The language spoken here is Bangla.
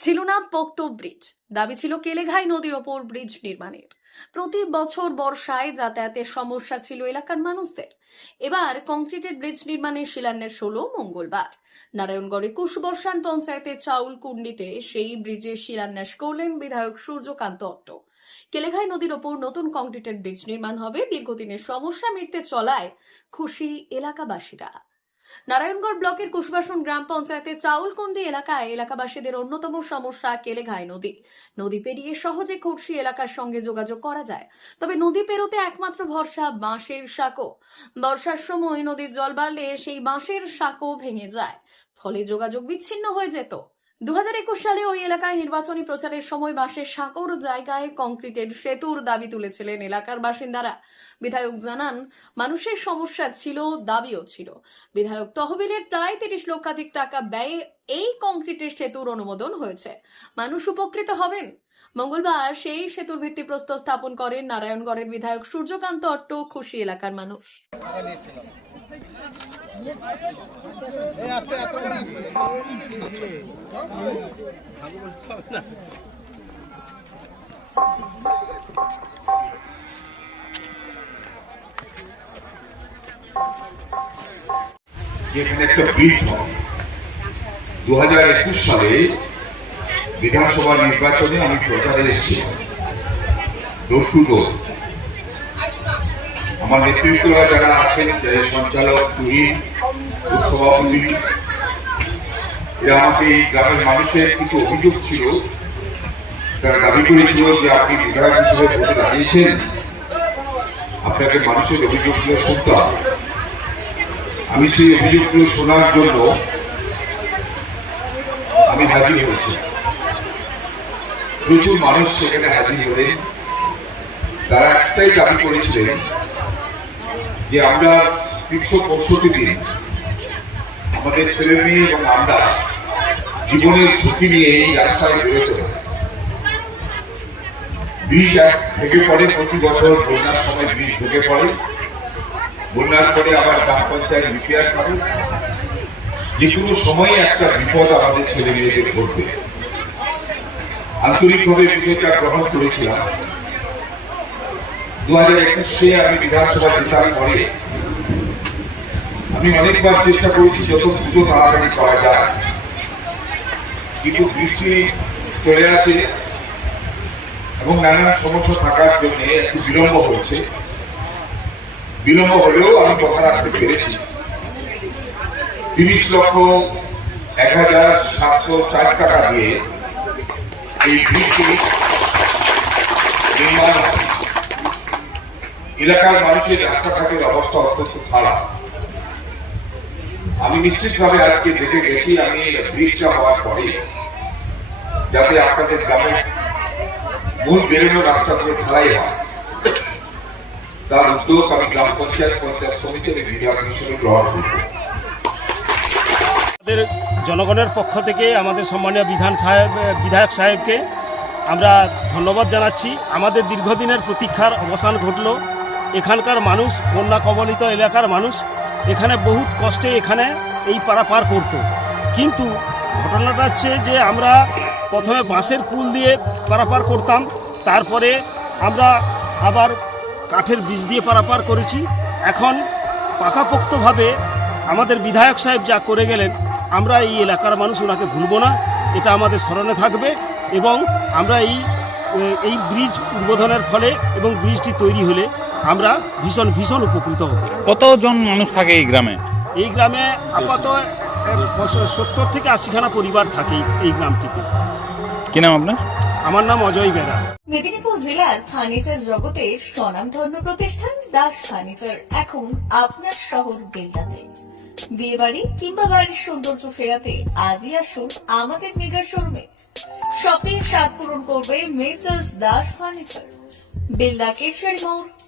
ছিল না পোক্ত ব্রিজ। দাবি ছিল কেলেঘাই নদীর ওপর ব্রিজ নির্মাণের। প্রতি বছর বর্ষায় যাতায়াতের সমস্যা ছিল এলাকার মানুষদের। এবার কংক্রিটের ব্রিজ নির্মাণের শিলান্যাস হলো মঙ্গলবার। নারায়ণগড়ে কুশবর্ষান পঞ্চায়েতের চাউল কুন্ডিতে সেই ব্রিজের শিলান্যাস করলেন বিধায়ক সূর্যকান্ত অট্ট। কেলেঘাই নদীর ওপর নতুন কংক্রিটের ব্রিজ নির্মাণ হবে। দীর্ঘদিনের সমস্যা মিটতে চলায় খুশি এলাকাবাসীরা। নারায়ণগড় ব্লকের কুশবাসন গ্রাম পঞ্চায়েতের চাউলকন্দি এলাকায় এলাকাবাসীদের অন্যতম সমস্যা কেলেঘাই নদী। নদী পেরিয়ে সহজে খুরশি এলাকার সঙ্গে যোগাযোগ করা যায়। তবে নদী পেরোতে একমাত্র ভরসা বাঁশের সাঁকো। বর্ষার সময় নদীর জল বাড়লে সেই বাঁশের সাঁকো ভেঙে যায়। ফলে যোগাযোগ বিচ্ছিন্ন হয়ে যেত। দু সালে ওই এলাকায় নির্বাচনী প্রচারের সময় বাঁশের সাঁকোর জায়গায় কংক্রিটের সেতুর দাবি তুলেছিলেন এলাকার বাসিন্দারা। বিধায়ক জানান, মানুষের সমস্যা ছিল, দাবিও ছিল। বিধায়ক তহবিলের প্রায় তিরিশ লক্ষাধিক টাকা ব্যয়ে এই কংক্রিটের সেতুর অনুমোদন হয়েছে। মানুষ উপকৃত হবেন। মঙ্গলবার সেই সেতুর ভিত্তি ভিত্তিপ্রস্তর স্থাপন করেন নারায়ণগড়ের বিধায়ক সূর্যকান্ত অট্ট, খুশি এলাকার মানুষ। যেখানে একটা ব্রিজ দু হাজার একুশ সালে বিধানসভা নির্বাচনে আমি প্রচারে এসেছি ডোর টু ডোর আমার নেতৃত্বরা যারা আছেন, যারা সঞ্চালক তুহিন সভাপতি এরা আমাকে এই গ্রামের মানুষের কিছু অভিযোগ ছিল। তারা দাবি করেছিল যে আপনি বিধায়ক হিসেবে ভোটে দাঁড়িয়েছেন। আপনাকে মানুষের অভিযোগগুলো শুনতে হবে। আমি সেই অভিযোগগুলো শোনার জন্য আমি হাজির হয়েছি। প্রচুর মানুষ সেখানে হাজির হলেন। তারা একটাই দাবি করেছিলেন যে আমরা তিনশো পঁয়ষট্টি দিন আমাদের ছেলে মেয়ে এবং আমরা জীবনের ঝুঁকি নিয়ে এই রাস্তায় বেরোতে ব্রিজ এক ভেঙে পড়ে, প্রতি বছর বন্যার সময় ব্রিজ ঢুকে পড়ে। বন্যার পরে আবার গ্রাম পঞ্চায়েত রিপেয়ার করে। যে কোনো সময়ে একটা বিপদ আমাদের ছেলে মেয়েদের ঘটবে। আন্তরিকভাবে বিষয়টা গ্রহণ করেছিলাম। দু হাজার একুশে আমি বিধানসভা জেতার পরে আমি অনেকবার চেষ্টা করেছি যত দ্রুত তাড়াতাড়ি করা যায়। কিন্তু বৃষ্টি চলে আসে এবং নানান সমস্যা থাকার জন্য একটু বিলম্ব হয়েছে। বিলম্ব হলেও আমি কথা রাখতে পেরেছি। তিরিশ লক্ষ এক হাজার সাতশো চার টাকা দিয়ে এই ব্রিজটি নির্মাণ। এলাকার মানুষের রাস্তাঘাটের অবস্থা অত্যন্ত খারাপ। আমি নিশ্চিতভাবে আজকে দেখে গেছি, আমি ব্রিজটা হওয়ার পরে যাতে আপনাদের গ্রামের মূল বেরোনো রাস্তাগুলো ঢালাই হয়। তার উদ্যোগ আমি গ্রাম পঞ্চায়েত পঞ্চায়েত সমিতি এবং বিধায়ক হিসেবে গ্রহণ করব। জনগণের পক্ষ থেকে আমাদের সম্মানীয় বিধান সাহেব, বিধায়ক সাহেবকে আমরা ধন্যবাদ জানাচ্ছি। আমাদের দীর্ঘদিনের প্রতীক্ষার অবসান ঘটল। এখানকার মানুষ বন্যা কবলিত এলাকার মানুষ, এখানে বহুত কষ্টে এখানে এই পারা পার করত। কিন্তু ঘটনাটা হচ্ছে যে আমরা প্রথমে বাঁশের পুল দিয়ে পারাপার করতাম, তারপরে আমরা আবার কাঠের বীজ দিয়ে পারাপার করেছি। এখন পাকাপোক্তভাবে আমাদের বিধায়ক সাহেব যা করে গেলেন, আমরা এই এলাকার মানুষ ওনাকে ভুলব না, এটা আমাদের স্মরণে থাকবে এবং আমরা এই এই ব্রিজ উদ্বোধনের ফলে এবং ব্রিজটি তৈরি হলে আমরা ভীষণ ভীষণ উপকৃত হব। কতজন মানুষ থাকে এই গ্রামে? এই গ্রামে আপাতত সত্তর থেকে আশিখানা পরিবার থাকে এই- গ্রামটিতে। কি নাম আপনার? আমার নাম অজয় বেরা। মেদিনীপুর জেলার ফার্নিচার জগতে স্বনামধন্য প্রতিষ্ঠান দাস ফার্নিচার। এখন আপনার শহর বেলদাতে বিয়ে বাড়ি কিংবা বাড়ির সৌন্দর্য ফেরাতে আজই আসুন আমাদের মেগা শোরুমে। শপিং স্বাদ পূরণ করবে মেসার্স দাস ফার্নিচার। বেলদা কেশারি মোড়